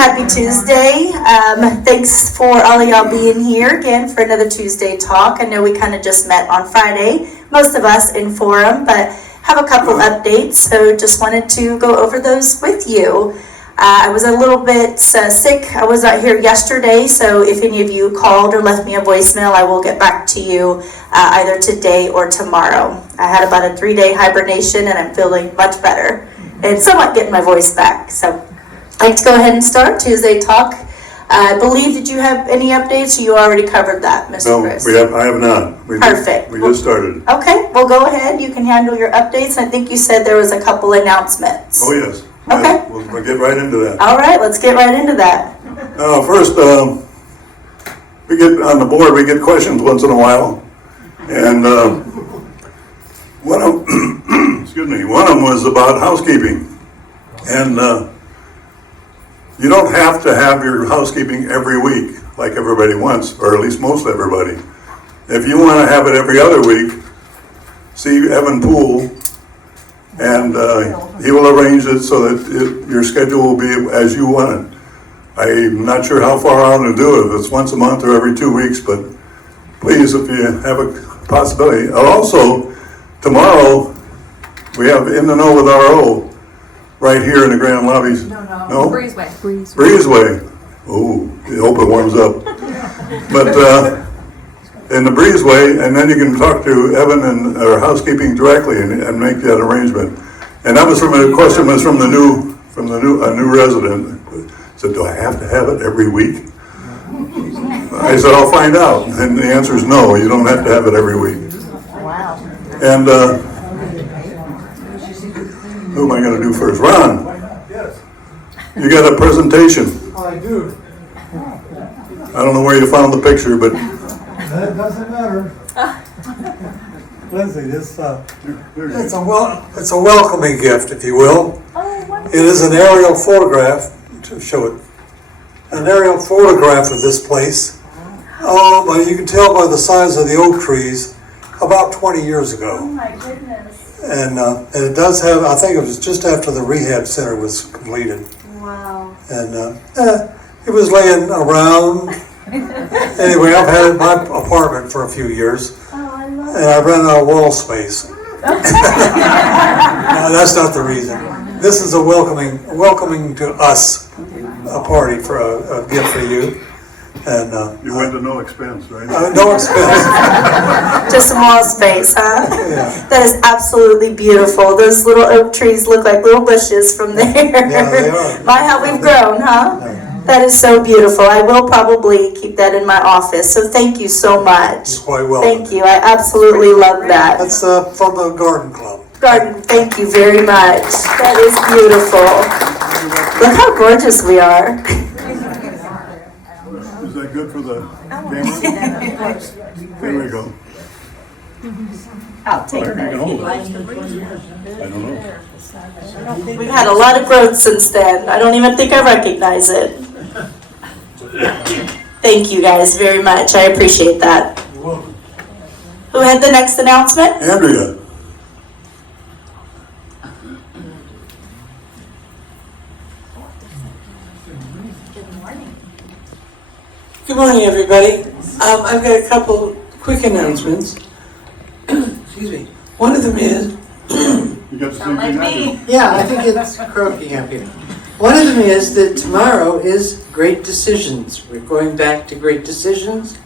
Happy Tuesday. Thanks for all of y'all being here again for another Tuesday talk. I know we kind of just met on Friday, most of us in forum, but have a couple updates, so just wanted to go over those with you. I was a little bit sick. I was out here yesterday, so if any of you called or left me a voicemail, I will get back to you either today or tomorrow. I had about a 3-day hibernation and I'm feeling much better and somewhat getting my voice back. So I'd like to go ahead and start Tuesday talk. I believe, did you have any updates, or you already covered that, Mr. Chris? No, I have not. Perfect. We just started. Okay, well go ahead. You can handle your updates. I think you said there was a couple announcements. Oh, yes. Okay. We'll get right into that. All right, let's get right into that. First, we get on the board, we get questions once in a while. And one of them was about housekeeping. And you don't have to have your housekeeping every week like everybody wants, or at least most everybody. If you want to have it every other week, see Evan Poole, and he will arrange it so that your schedule will be as you want it. I'm not sure how far out to do it, if it's once a month or every 2 weeks, but please, if you have a possibility. Also, tomorrow, we have In the Know with RO right here in the Grand Lobbies. No? Breezeway. Oh, I hope it warms up. But in the Breezeway, and then you can talk to Evan and our housekeeping directly and make that arrangement. And that was a question was from a new resident. Said, do I have to have it every week? I said, I'll find out. And the answer is no, you don't have to have it every week. Wow. And who am I going to do first? Ron, you got a presentation. I do. I don't know where you found the picture, but That doesn't matter. Lindsay, it's a welcoming gift, if you will. It is an aerial photograph, to show it, an aerial photograph of this place. Oh, but you can tell by the size of the oak trees, about 20 years ago. Oh my goodness. And it does have, I think it was just after the rehab center was completed. Wow. And it was laying around. Anyway, I've had it in my apartment for a few years. Oh, I love And I ran out of wall space. No, that's not the reason. This is a welcoming to us, a party for a gift for you. And you went to no expense, right? no expense. Just some wall space, huh? Yeah. That is absolutely beautiful. Those little oak trees look like little bushes from there. Yeah, they are. My, how we've grown, huh? That is so beautiful. I will probably keep that in my office. So thank you so much. You're quite welcome. Thank you. I absolutely love that. That's from the garden club. Garden, thank you very much. That is beautiful. Look how gorgeous we are. Is that good for the camera? There we go. I'll take I that. don't know. We've had a lot of growth since then. I don't even think I recognize it. Thank you guys very much. I appreciate that. Who had the next announcement? Andrea. Good morning, everybody. I've got a couple quick announcements. Excuse me. One of them is, You got the same thing I do. yeah, I think it's croaking up here. One of them is that tomorrow is Great Decisions. We're going back to Great Decisions.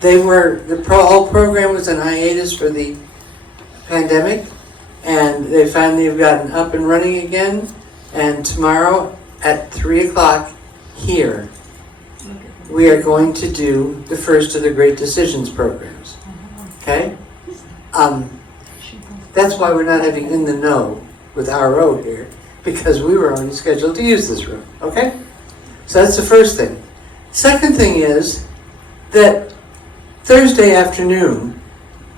The whole program was on hiatus for the pandemic, and they finally have gotten up and running again. And tomorrow at 3 o'clock here, we are going to do the first of the Great Decisions programs. Okay? That's why we're not having In the Know with RO here, because we were already scheduled to use this room. Okay? So that's the first thing. Second thing is that Thursday afternoon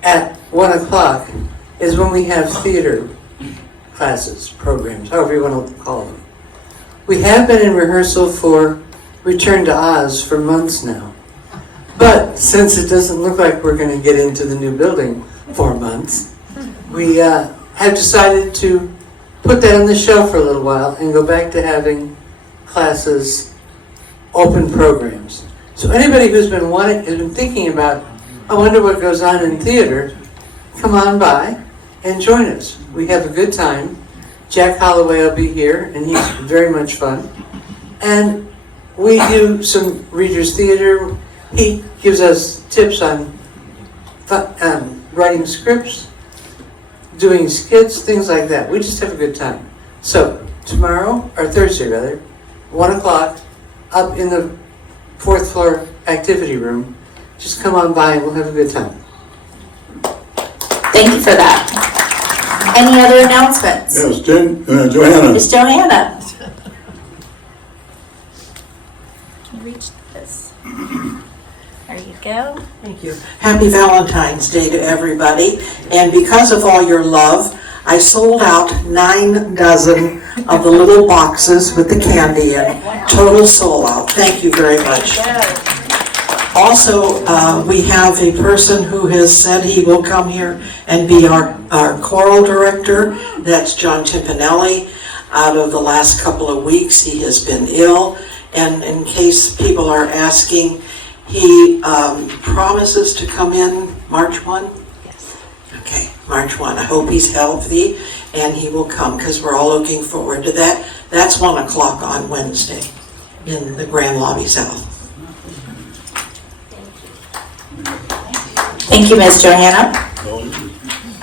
at 1 o'clock is when we have theater classes, programs, however you want to call them. We have been in rehearsal for Return to Oz for months now. But since it doesn't look like we're going to get into the new building for months, we have decided to put that on the shelf for a little while and go back to having classes open programs. So anybody who's been thinking about, I wonder what goes on in theater, come on by and join us. We have a good time. Jack Holloway will be here, and he's very much fun. And we do some readers theater. He gives us tips on writing scripts, doing skits, things like that. We just have a good time. So tomorrow, or Thursday rather, 1 o'clock, up in the 4th floor activity room. Just come on by and we'll have a good time. Thank you for that. Any other announcements? Yes, Johanna. Miss Johanna. Reach this. There you go. Thank you. Happy Valentine's Day to everybody. And because of all your love, I sold out 9 dozen of the little boxes with the candy in. Total sold out. Thank you very much. Also, we have a person who has said he will come here and be our choral director. That's John Timpanelli. Out of the last couple of weeks, he has been ill. And in case people are asking, he promises to come in March 1? Yes. Okay, March 1. I hope he's healthy and he will come because we're all looking forward to that. That's 1 o'clock on Wednesday in the Grand Lobby South. Thank you, Ms. Johanna.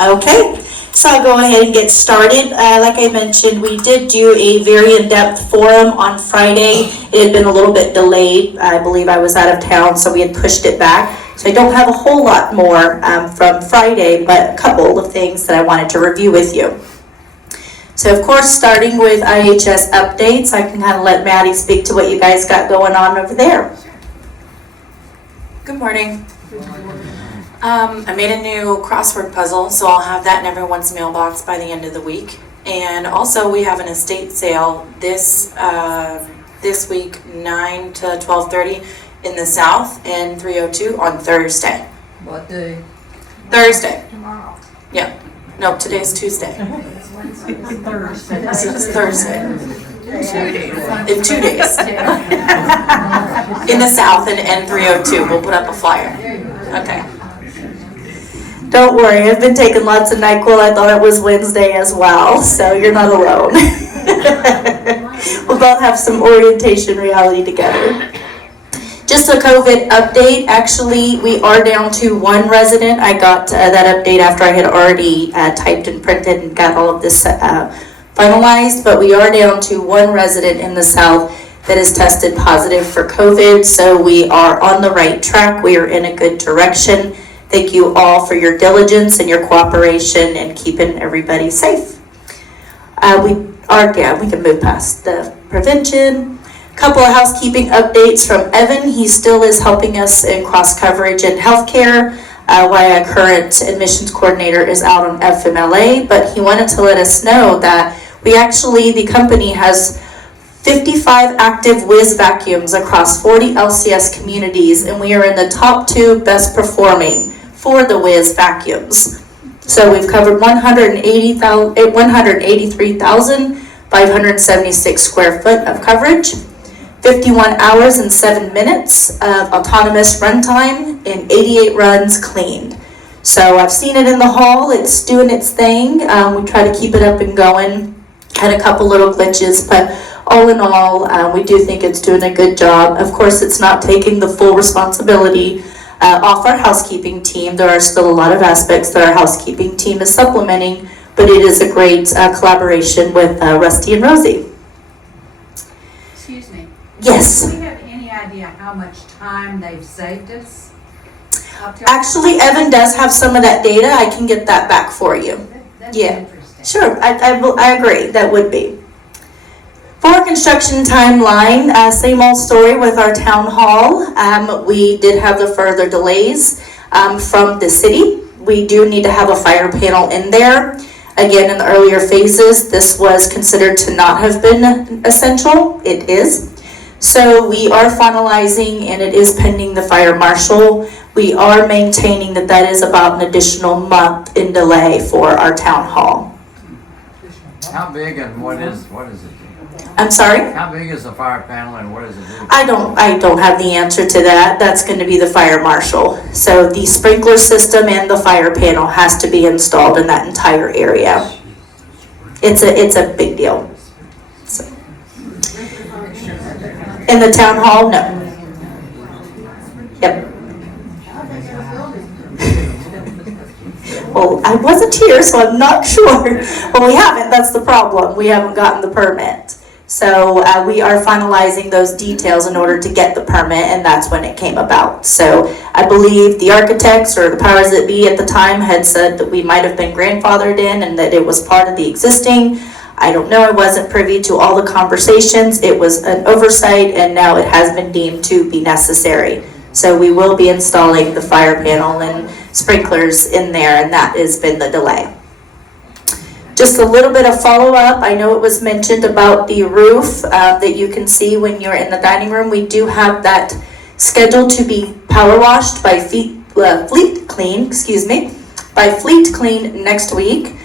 Okay, so I'll go ahead and get started. Like I mentioned, we did do a very in-depth forum on Friday. It had been a little bit delayed. I believe I was out of town, so we had pushed it back. So I don't have a whole lot more from Friday, but a couple of things that I wanted to review with you. So of course, starting with IHS updates, I can kind of let Maddie speak to what you guys got going on over there. Good morning. I made a new crossword puzzle, so I'll have that in everyone's mailbox by the end of the week. And also, we have an estate sale this week, 9 to 12:30 in the South and 302 on Thursday. What day? Thursday. Tomorrow. Yeah. No, today's Tuesday. Thursday. It's Thursday. 2 days. In 2 days. In the South and N302. We'll put up a flyer. Okay. Don't worry, I've been taking lots of NyQuil. I thought it was Wednesday as well, so you're not alone. We'll both have some orientation reality together. Just a COVID update. Actually, we are down to 1 resident. I got that update after I had already typed and printed and got all of this finalized, but we are down to 1 resident in the South that is tested positive for COVID, so we are on the right track. We are in a good direction. Thank you all for your diligence and your cooperation and keeping everybody safe. We can move past the prevention. Couple of housekeeping updates from Evan. He still is helping us in cross coverage in healthcare while our current admissions coordinator is out on FMLA, but he wanted to let us know that the company has 55 active Whiz vacuums across 40 LCS communities, and we are in the top 2 best performing for the Whiz vacuums. So we've covered 183,576 square foot of coverage, 51 hours and 7 minutes of autonomous runtime, and 88 runs cleaned. So I've seen it in the hall, it's doing its thing. We try to keep it up and going. Had a couple little glitches, but all in all, we do think it's doing a good job. Of course, it's not taking the full responsibility off our housekeeping team. There are still a lot of aspects that our housekeeping team is supplementing, but it is a great collaboration with Rusty and Rosie. Excuse me. Yes. Do we have any idea how much time they've saved us? Actually, Evan does have some of that data. I can get that back for you. That's Yeah. interesting. Sure, I agree. That would be. For construction timeline, same old story with our town hall. We did have the further delays from the city. We do need to have a fire panel in there. Again, in the earlier phases, this was considered to not have been essential. It is. So we are finalizing, and it is pending the fire marshal. We are maintaining that is about an additional month in delay for our town hall. How big and what is it? I'm sorry? How big is the fire panel and what does it do? I don't have the answer to that. That's going to be the fire marshal. So the sprinkler system and the fire panel has to be installed in that entire area. It's a big deal. So. In the town hall, no. Yep. Well, I wasn't here, so I'm not sure. Well, we haven't. That's the problem. We haven't gotten the permit. So we are finalizing those details in order to get the permit, and that's when it came about. So I believe the architects or the powers that be at the time had said that we might have been grandfathered in and that it was part of the existing. I don't know. I wasn't privy to all the conversations. It was an oversight, and now it has been deemed to be necessary. So we will be installing the fire panel and sprinklers in there, and that has been the delay. Just a little bit of follow-up. I know it was mentioned about the roof that you can see when you're in the dining room. We do have that scheduled to be power washed by Fleet Clean next week.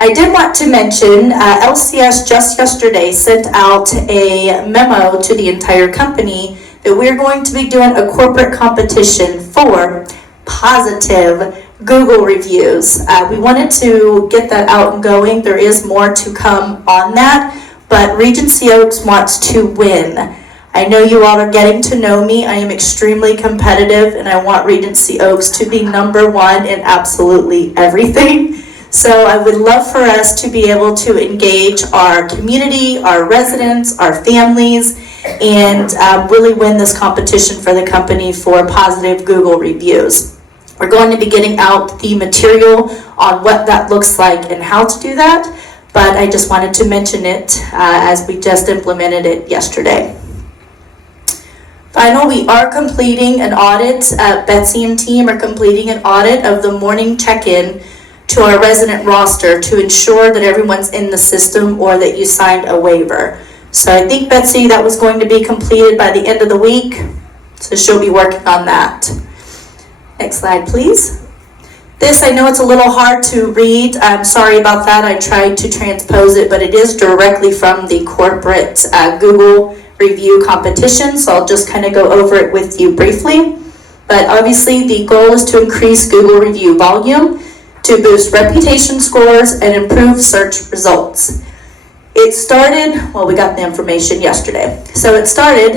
I did want to mention LCS just yesterday sent out a memo to the entire company that we're going to be doing a corporate competition for positive Google reviews. We wanted to get that out and going. There is more to come on that, but Regency Oaks wants to win. I know you all are getting to know me. I am extremely competitive, and I want Regency Oaks to be number one in absolutely everything. So I would love for us to be able to engage our community, our residents, our families, and really win this competition for the company for positive Google reviews. We're going to be getting out the material on what that looks like and how to do that, but I just wanted to mention it as we just implemented it yesterday. Final, we are completing an audit. Betsy and team are completing an audit of the morning check-in to our resident roster to ensure that everyone's in the system or that you signed a waiver. So I think, Betsy, that was going to be completed by the end of the week, so she'll be working on that. Next slide, please. This, I know it's a little hard to read. I'm sorry about that. I tried to transpose it, but it is directly from the corporate Google review competition, so I'll just kind of go over it with you briefly. But obviously, the goal is to increase Google review volume, to boost reputation scores, and improve search results. It started, well, we got the information yesterday. So it started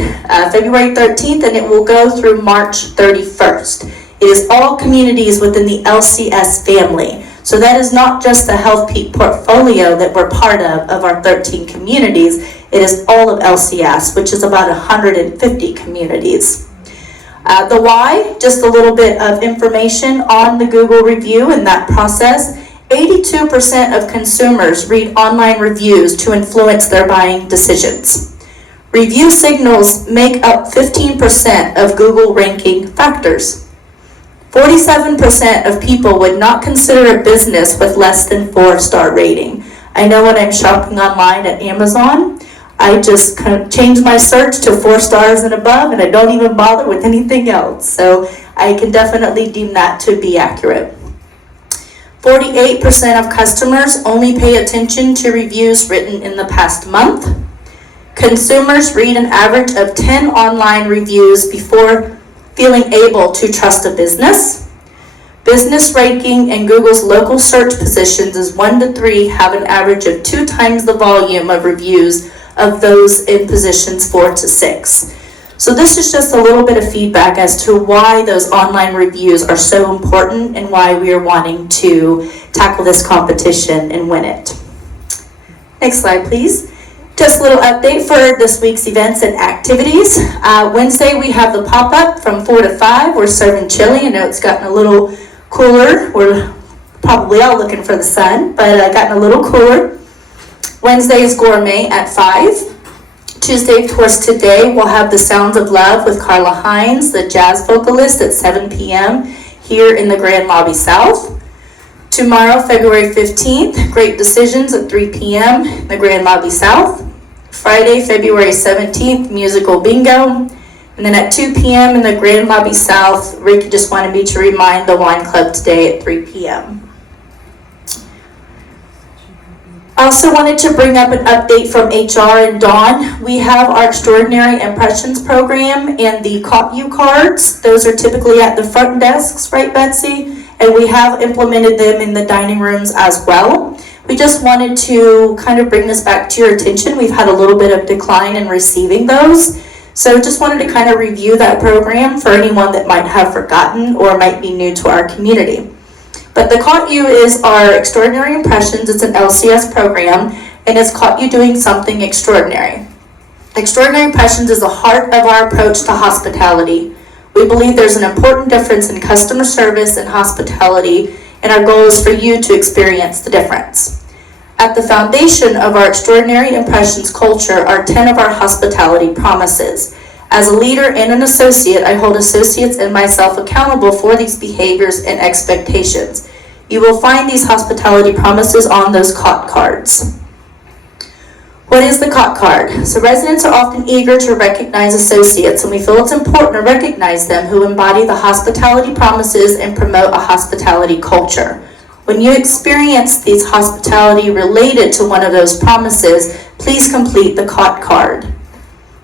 February 13th, and it will go through March 31st. It is all communities within the LCS family. So that is not just the Health Peak portfolio that we're part of our 13 communities. It is all of LCS, which is about 150 communities. The why, just a little bit of information on the Google review and that process. 82% of consumers read online reviews to influence their buying decisions. Review signals make up 15% of Google ranking factors. 47% of people would not consider a business with less than 4-star rating. I know when I'm shopping online at Amazon, I just kind of change my search to 4 stars and above, and I don't even bother with anything else. So I can definitely deem that to be accurate. 48% of customers only pay attention to reviews written in the past month. Consumers read an average of 10 online reviews before feeling able to trust a business. Business ranking in Google's local search positions is 1 to 3 have an average of 2 times the volume of reviews of those in positions 4 to 6. So this is just a little bit of feedback as to why those online reviews are so important and why we are wanting to tackle this competition and win it. Next slide, please. Just a little update for this week's events and activities. Wednesday we have the pop-up from 4 to 5. We're serving chili. I know it's gotten a little cooler. We're probably all looking for the sun, but gotten a little cooler. Wednesday is gourmet at 5. Tuesday, of course, today we'll have the Sounds of Love with Carla Hines, the jazz vocalist, at 7 p.m. here in the Grand Lobby South. Tomorrow, February 15th, Great Decisions at 3 p.m. in the Grand Lobby South. Friday, February 17th, musical bingo. And then at 2 p.m. in the Grand Lobby South, Ricky just wanted me to remind the Wine Club today at 3 p.m. I also wanted to bring up an update from HR and Dawn. We have our Extraordinary Impressions program and the Caught You cards. Those are typically at the front desks, right, Betsy? And we have implemented them in the dining rooms as well. We just wanted to kind of bring this back to your attention. We've had a little bit of decline in receiving those. So just wanted to kind of review that program for anyone that might have forgotten or might be new to our community. But the Caught You is our Extraordinary Impressions. It's an LCS program, and it's caught you doing something extraordinary. Extraordinary Impressions is the heart of our approach to hospitality. We believe there's an important difference in customer service and hospitality, and our goal is for you to experience the difference. At the foundation of our Extraordinary Impressions culture are 10 of our hospitality promises. As a leader and an associate, I hold associates and myself accountable for these behaviors and expectations. You will find these hospitality promises on those CAUT cards. What is the CAUT card? So residents are often eager to recognize associates, and we feel it's important to recognize them who embody the hospitality promises and promote a hospitality culture. When you experience these hospitality related to one of those promises, please complete the CAUT card.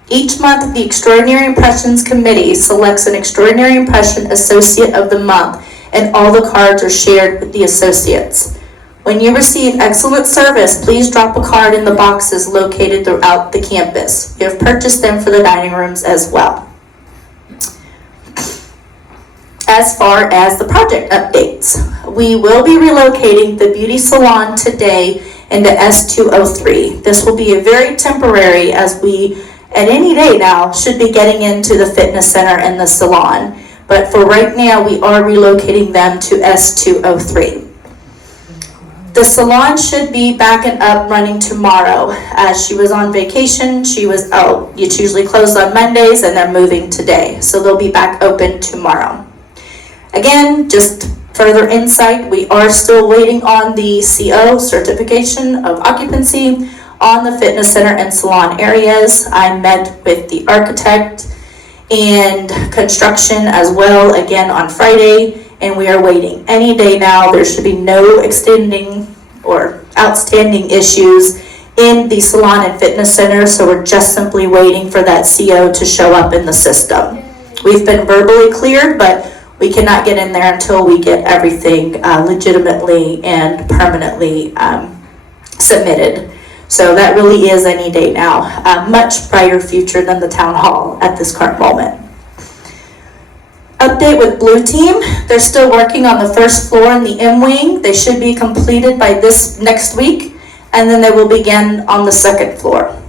Each month, the Extraordinary Impressions Committee selects an Extraordinary Impression Associate of the Month, and all the cards are shared with the associates. When you receive excellent service, please drop a card in the boxes located throughout the campus. We have purchased them for the dining rooms as well. As far as the project updates, we will be relocating the beauty salon today into S203. This will be a very temporary, as we at any day now should be getting into the fitness center and the salon. But for right now, we are relocating them to S203. The salon should be back and up running tomorrow. As she was on vacation, it's usually closed on Mondays, and they're moving today. So they'll be back open tomorrow. Again, just further insight, we are still waiting on the CO, Certification of Occupancy, on the fitness center and salon areas. I met with the architect and construction as well again on Friday, and we are waiting any day now. There should be no extending or outstanding issues in the salon and fitness center, so we're just simply waiting for that CO to show up in the system. We've been verbally cleared, but we cannot get in there until we get everything legitimately and permanently submitted. So that really is any day now, much brighter future than the town hall at this current moment. Update with Blue Team. They're still working on the first floor in the M wing. They should be completed by this next week, and then they will begin on the second floor.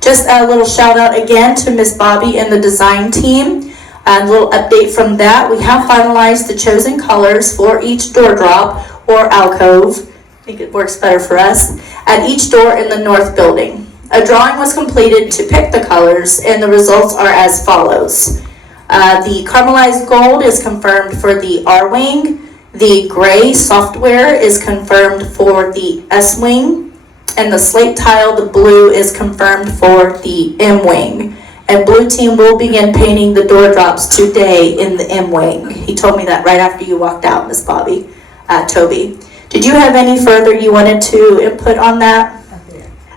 Just a little shout out again to Miss Bobby and the design team. A little update from that. We have finalized the chosen colors for each door drop or alcove. I think it works better for us, at each door in the north building. A drawing was completed to pick the colors, and the results are as follows. The caramelized gold is confirmed for the R wing, the gray software is confirmed for the S wing, and the slate tile, the blue, is confirmed for the M wing. And Blue Team will begin painting the door drops today in the M wing. He told me that right after you walked out, Miss Bobby, Toby. Did you have any further you wanted to input on that?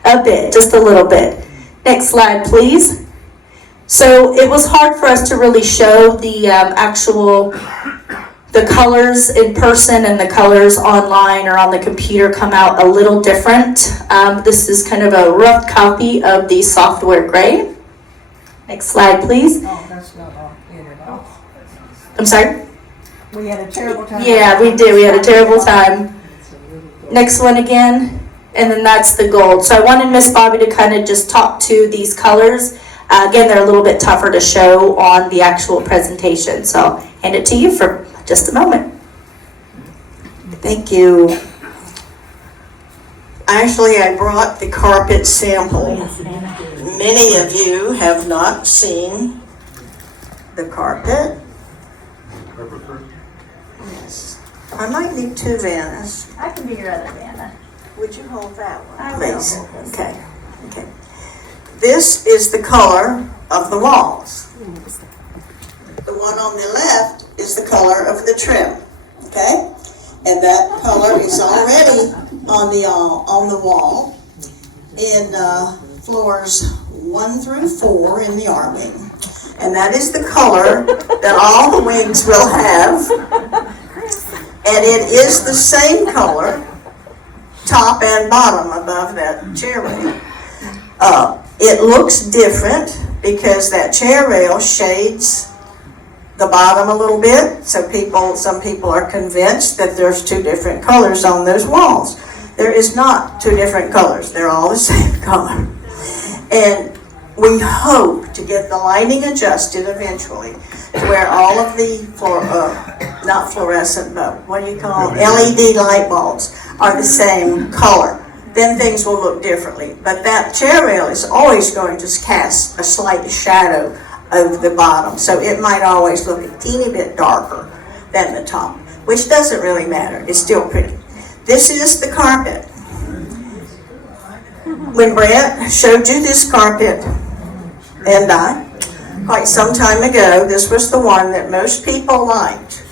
A bit, just a little bit. Next slide, please. So it was hard for us to really show the the colors in person, and the colors online or on the computer come out a little different. This is kind of a rough copy of the software gray. Next slide, please. Oh, that's not all in at all. I'm sorry? We had a terrible time. Yeah, we did. We had a terrible time. Next one again, and then that's the gold. So I wanted Miss Bobby to kind of just talk to these colors. Again, they're a little bit tougher to show on the actual presentation. So I'll hand it to you for just a moment. Thank you. Actually, I brought the carpet sample. Many of you have not seen the carpet. Yes. I might need two Vannas. I can be your other Vanna. Would you hold that one, I will please? hold this. Okay. Okay. This is the color of the walls. The one on the left is the color of the trim. Okay? And that color is already on the wall in floors 1 through 4 in the R wing. And that is the color that all the wings will have. And it is the same color, top and bottom above that chair rail. It looks different because that chair rail shades the bottom a little bit, so some people are convinced that there's 2 different colors on those walls. There is not 2 different colors, they're all the same color. And we hope to get the lighting adjusted eventually to where all of the, not fluorescent, but what do you call them? LED light bulbs are the same color. Then things will look differently. But that chair rail is always going to cast a slight shadow over the bottom. So it might always look a teeny bit darker than the top, which doesn't really matter. It's still pretty. This is the carpet. When Brett showed you this carpet, and quite some time ago, this was the one that most people liked,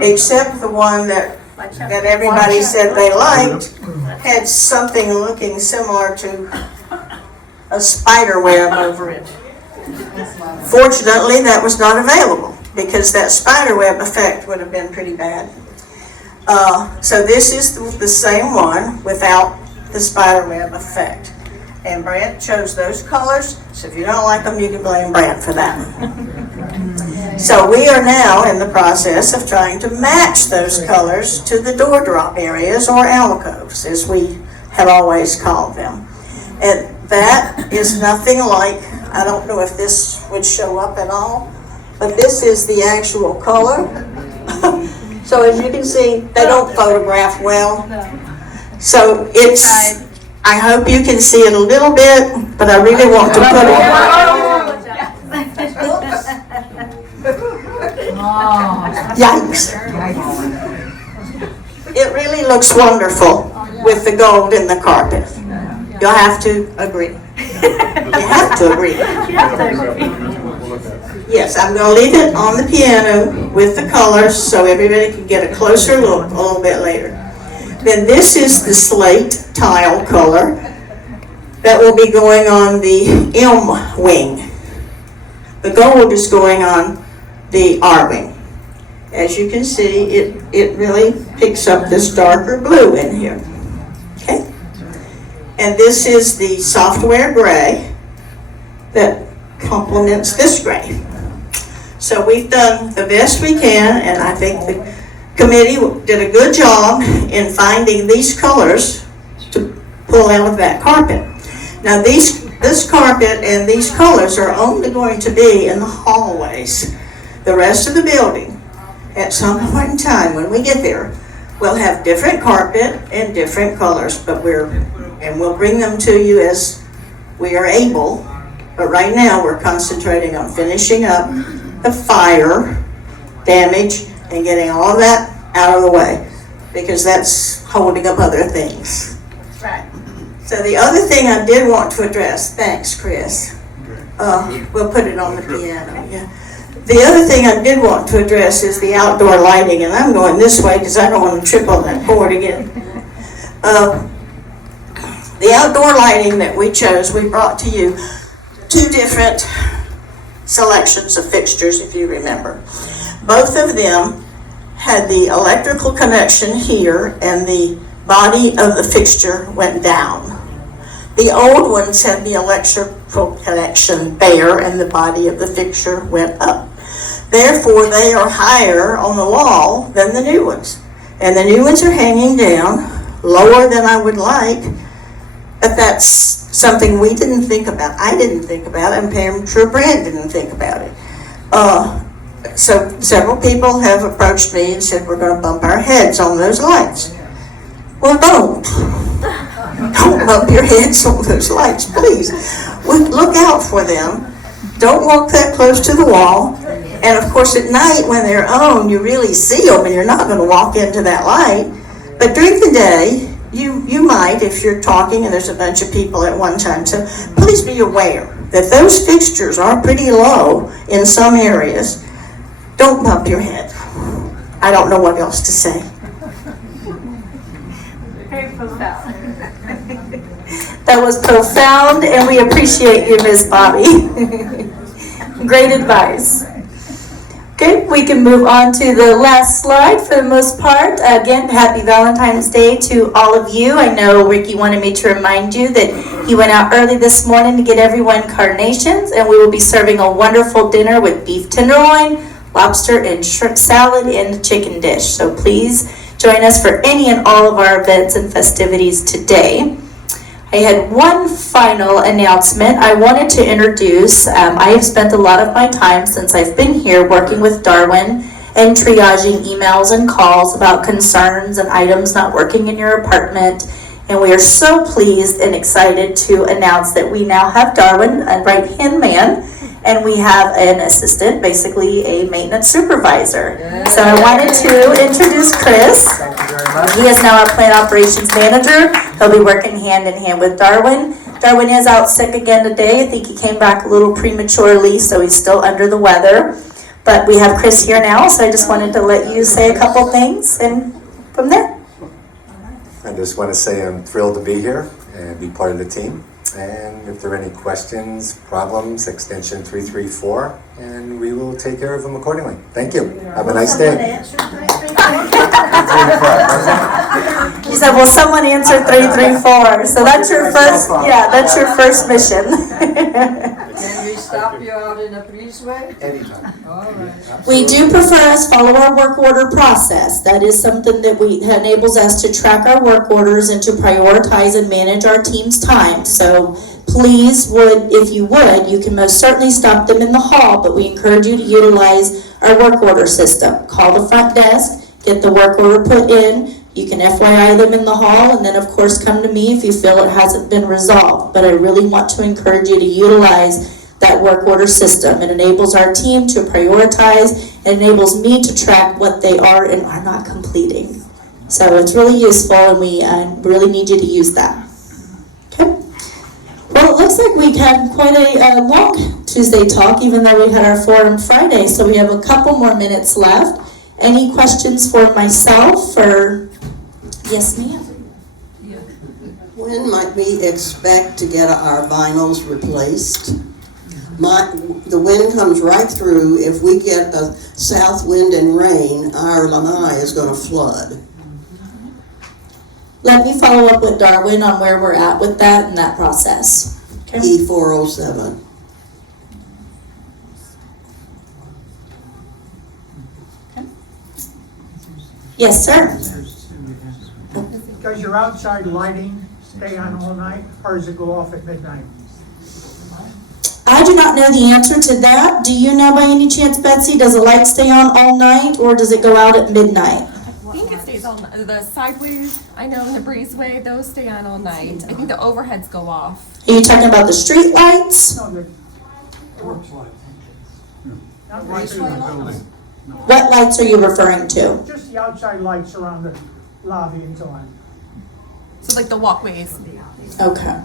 except the one that everybody said they liked had something looking similar to a spider web over it. Fortunately, that was not available because that spider web effect would have been pretty bad. So this is the same one without the spider web effect. And Brant chose those colors, so if you don't like them, you can blame Brant for that. So we are now in the process of trying to match those colors to the door drop areas, or alcoves, as we have always called them. And that is nothing like, I don't know if this would show up at all, but this is the actual color. So as you can see, they don't photograph well. So it's, I hope you can see it a little bit, but I really want to put it. Yikes. It really looks wonderful with the gold in the carpet. You'll have to agree. You have to agree. Yes, I'm going to leave it on the piano with the colors so everybody can get a closer look a little bit later. Then this is the slate tile color that will be going on the M wing. The gold is going on the R wing. As you can see, it really picks up this darker blue in here. Okay? And this is the software gray that complements this gray. So we've done the best we can, and I think the committee did a good job in finding these colors to pull out of that carpet. Now this carpet and these colors are only going to be in the hallways. The rest of the building, at some point in time when we get there, will have different carpet and different colors, but we'll bring them to you as we are able. But right now we're concentrating on finishing up the fire damage and getting all of that out of the way, because that's holding up other things. Right. So the other thing I did want to address, thanks Chris, we'll put it on the piano. Yeah. The other thing I did want to address is the outdoor lighting, and I'm going this way because I don't want to trip on that board again. The outdoor lighting that we chose, we brought to you 2 different selections of fixtures, if you remember. Both of them had the electrical connection here, and the body of the fixture went down. The old ones had the electrical connection there, and the body of the fixture went up. Therefore, they are higher on the wall than the new ones. And the new ones are hanging down lower than I would like, but that's something we didn't think about. I didn't think about it, and Pam Brand didn't think about it. So several people have approached me and said, we're going to bump our heads on those lights. Well, don't bump your heads on those lights, please. Look out for them. Don't walk that close to the wall. And of course, at night when they're on, you really see them, and you're not going to walk into that light. But during the day, you might, if you're talking and there's a bunch of people at one time. So please be aware that those fixtures are pretty low in some areas. Don't bump your head. I don't know what else to say. That was profound, and we appreciate you, Ms. Bobby. Great advice. Okay, we can move on to the last slide for the most part. Again, happy Valentine's Day to all of you. I know Ricky wanted me to remind you that he went out early this morning to get everyone carnations, and we will be serving a wonderful dinner with beef tenderloin, lobster and shrimp salad, and the chicken dish. So please join us for any and all of our events and festivities today. I had one final announcement I wanted to introduce. I have spent a lot of my time since I've been here working with Darwin and triaging emails and calls about concerns and items not working in your apartment. And we are so pleased and excited to announce that we now have Darwin, a right-hand man, and we have an assistant, basically a maintenance supervisor. So I wanted to introduce Chris. Thank you very much. He is now our plant operations manager. He'll be working hand in hand with Darwin. Darwin is out sick again today. I think he came back a little prematurely, so he's still under the weather. But we have Chris here now, so I just wanted to let you say a couple things, and from there. I just want to say I'm thrilled to be here and be part of the team. And if there are any questions, problems, extension 334, and we will take care of them accordingly. Thank you. Have a nice day. He said, "Will someone answer 334?" So that's your first, that's your first mission. Can we stop you out in a breezeway? Anytime. All right. We do prefer us follow our work order process. That is something that enables us to track our work orders and to prioritize and manage our team's time. So please if you would, you can most certainly stop them in the hall, but we encourage you to utilize our work order system. Call the front desk, get the work order put in. You can FYI them in the hall, and then of course come to me if you feel it hasn't been resolved. But I really want to encourage you to utilize that work order system. It enables our team to prioritize. It enables me to track what they are and are not completing. So it's really useful, and we really need you to use that. Okay. Well, it looks like we had quite a long Tuesday talk, even though we had our forum Friday. So we have a couple more minutes left. Any questions for myself or? Yes, ma'am. When might we expect to get our vinyls replaced? The wind comes right through. If we get a south wind and rain, our lanai is going to flood. Let me follow up with Darwin on where we're at with that and that process. Okay. E407. Yes, sir. Does your outside lighting stay on all night, or does it go off at midnight? I do not know the answer to that. Do you know by any chance, Betsy? Does the light stay on all night, or does it go out at midnight? I think it stays all night. The sideways, I know, and the breezeway, those stay on all night. I think the overheads go off. Are you talking about the street lights? No, the works lights. Not lights in the building. What lights are you referring to? Just the outside lights around the lobby and so on. So like the walkways. Okay.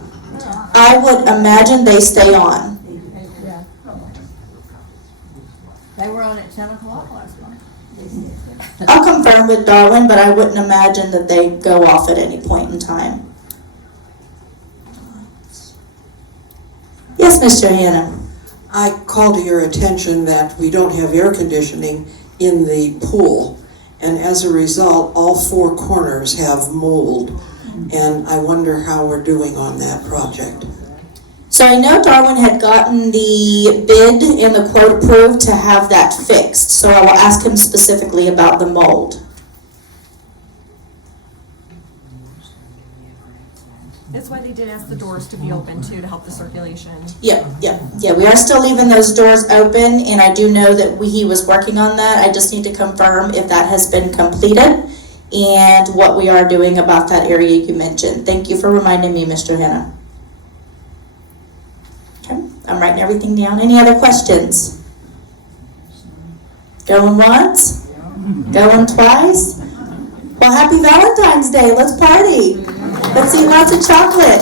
I would imagine they stay on. They were on at 10 o'clock last night. I'll confirm with Darwin, but I wouldn't imagine that they go off at any point in time. Yes, Mr. Hannah. I call to your attention that we don't have air conditioning in the pool, and as a result, all four corners have mold, and I wonder how we're doing on that project. So I know Darwin had gotten the bid and the quote approved to have that fixed, so I will ask him specifically about the mold. That's why they did ask the doors to be open too, to help the circulation. Yeah, we are still leaving those doors open, and I do know that he was working on that. I just need to confirm if that has been completed and what we are doing about that area you mentioned. Thank you for reminding me, Mr. Hanna. Okay, I'm writing everything down. Any other questions? Going once? Going twice? Well, happy Valentine's Day. Let's party. Let's eat lots of chocolate.